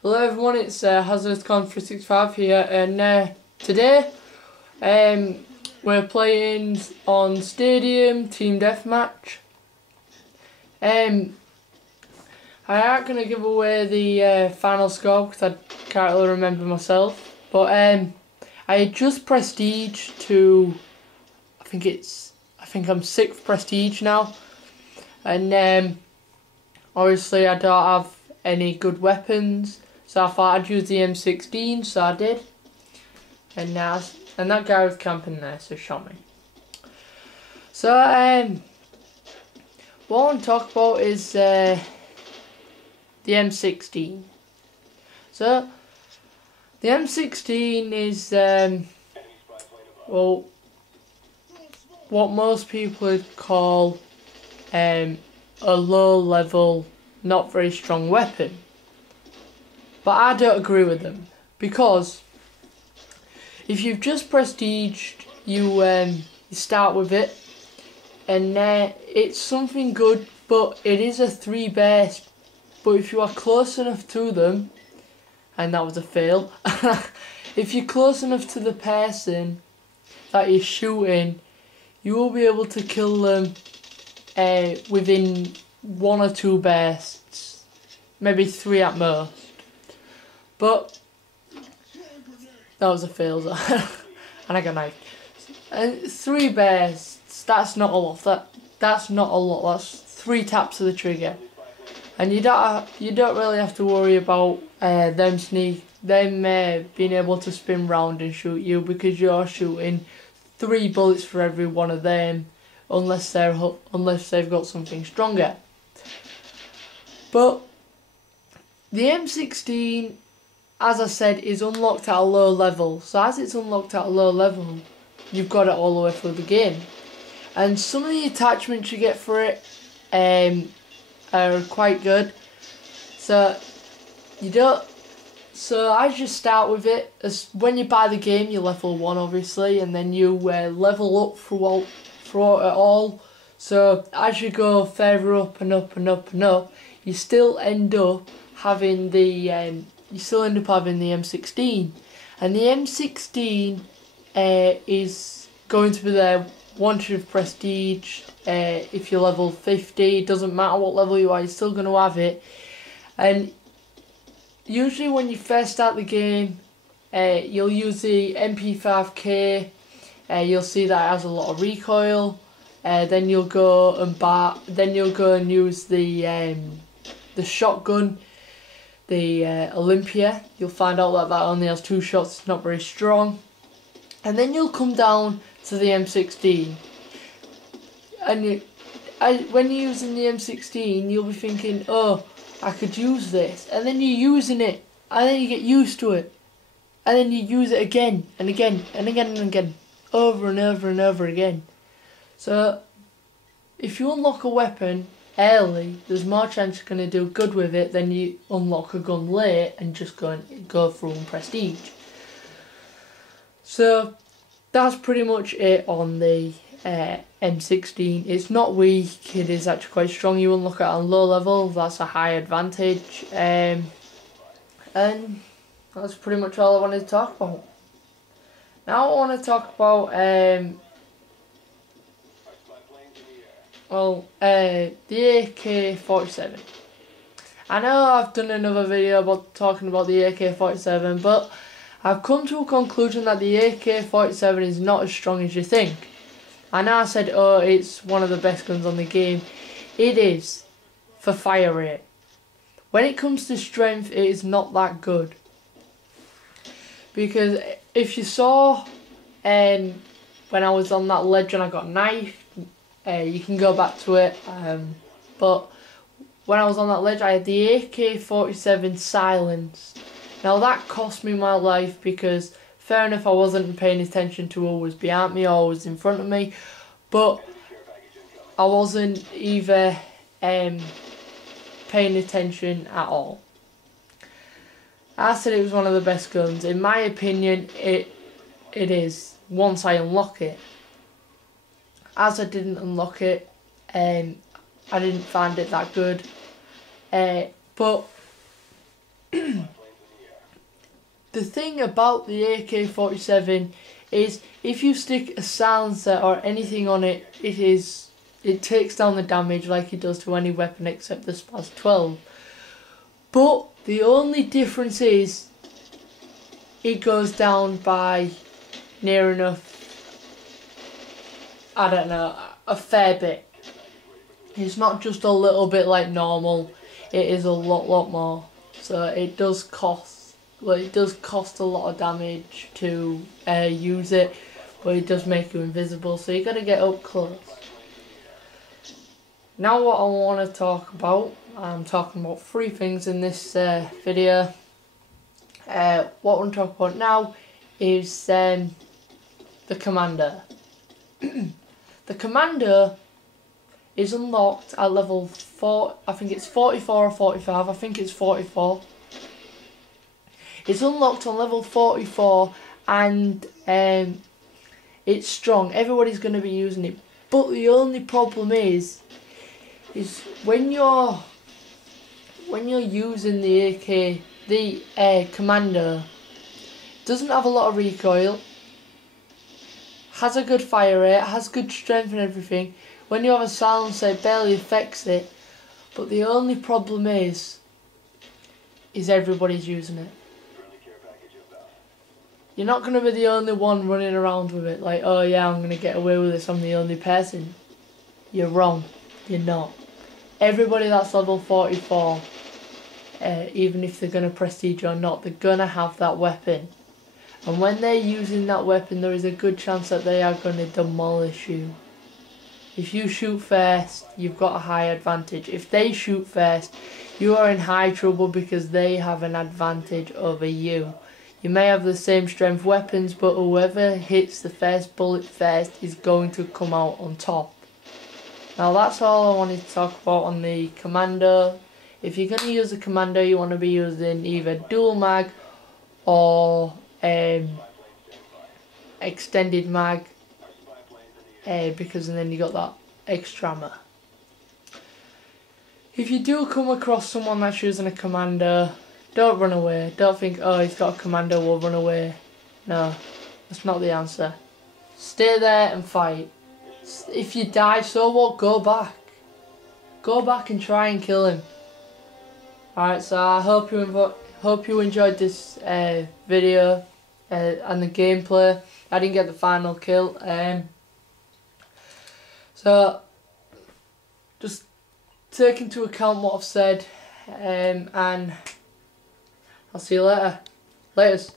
Hello everyone, it's HazardCon365 here, and today we're playing on Stadium Team Deathmatch. I aren't going to give away the final score because I can't really remember myself, but I had just prestige to, I think I'm 6th prestige now, and obviously I don't have any good weapons. So I thought I'd use the M16, so I did. And that guy was camping there, so shot me. So what I want to talk about is the M16. So the M16 is well, what most people would call a low level, not very strong weapon. But I don't agree with them, because if you've just prestiged, you start with it, and it's something good, but it is a 3 base. But if you are close enough to them, and that was a fail, if you're close enough to the person that you're shooting, you will be able to kill them within 1 or 2 bursts, maybe 3 at most. But that was a fail, and I got knifed. And 3 bursts, that's not a lot. That's not a lot. That's 3 taps of the trigger, and you don't really have to worry about them being able to spin round and shoot you, because you're shooting 3 bullets for every one of them, unless they've got something stronger. But the M16, as I said, is unlocked at a low level. So as it's unlocked at a low level, you've got it all the way through the game. And some of the attachments you get for it are quite good. So I just start with it. When you buy the game, you level 1 obviously, and then you level up throughout it all. So as you go further up and up and up and up, you still end up having the M16, and the M16 is going to be there once you've prestige. If you're level 50, it doesn't matter what level you are, you're still going to have it. And usually when you first start the game, you'll use the MP5K. You'll see that it has a lot of recoil. Then you'll go and use the shotgun, the Olympia. You'll find out that only has 2 shots, it's not very strong. And then you'll come down to the M16, and when you're using the M16, you'll be thinking, oh, I could use this, and then you're using it, and then you get used to it, and then you use it again and again and again and again, over and over and over again. So if you unlock a weapon early, there's more chance you're going to do good with it than you unlock a gun late and just go through and prestige. So that's pretty much it on the M16. It's not weak, it is actually quite strong. You unlock it on low level, that's a high advantage. And that's pretty much all I wanted to talk about. Now I want to talk about the AK-47. I know I've done another video about talking about the AK-47, but I've come to a conclusion that the AK-47 is not as strong as you think. I know I said, oh, it's one of the best guns on the game. It is, for fire rate. When it comes to strength, it is not that good. Because if you saw when I was on that ledge and I got knifed, you can go back to it, but when I was on that ledge, I had the AK-47 silenced. Now that cost me my life, because fair enough, I wasn't paying attention to who was behind me or was in front of me, but I wasn't either paying attention at all. I said it was one of the best guns. In my opinion, it is, once I unlock it. As I didn't unlock it, I didn't find it that good. But the thing about the AK-47 is if you stick a silencer or anything on it, it takes down the damage like it does to any weapon except the Spaz 12. But the only difference is it goes down by near enough, I don't know, a fair bit. It's not just a little bit like normal, it is a lot more. So it does cost, well, it does cost a lot of damage to use it, but it does make you invisible, so you gotta get up close. Now what I want to talk about, I'm talking about 3 things in this video. What I want to talk about now is the Commando. The Commando is unlocked at level 4, I think it's 44 or 45, I think it's 44. It's unlocked on level 44 and it's strong, everybody's going to be using it. But the only problem is when you're using the AK, the Commando, it doesn't have a lot of recoil, has a good fire rate, has good strength and everything. When you have a silencer, it barely affects it. But the only problem is everybody's using it. You're not going to be the only one running around with it like, oh yeah, I'm going to get away with this, I'm the only person. You're wrong, you're not. Everybody that's level 44, even if they're going to prestige or not, they're going to have that weapon. And when they're using that weapon, there is a good chance that they are going to demolish you. If you shoot first, you've got a high advantage. If they shoot first, you are in high trouble because they have an advantage over you. You may have the same strength weapons, but whoever hits the first bullet first is going to come out on top. Now that's all I wanted to talk about on the Commando. If you're going to use the Commando, you want to be using either dual mag or extended mag, because then you got that extra ammo. If you do come across someone that's using a Commando, don't run away. Don't think, oh, he's got a Commando, we'll run away. No, that's not the answer. Stay there and fight. If you die, so what? Go back. Go back and try and kill him. Alright, so I hope you enjoyed this video and the gameplay. I didn't get the final kill. So just take into account what I've said, and I'll see you later. Laters.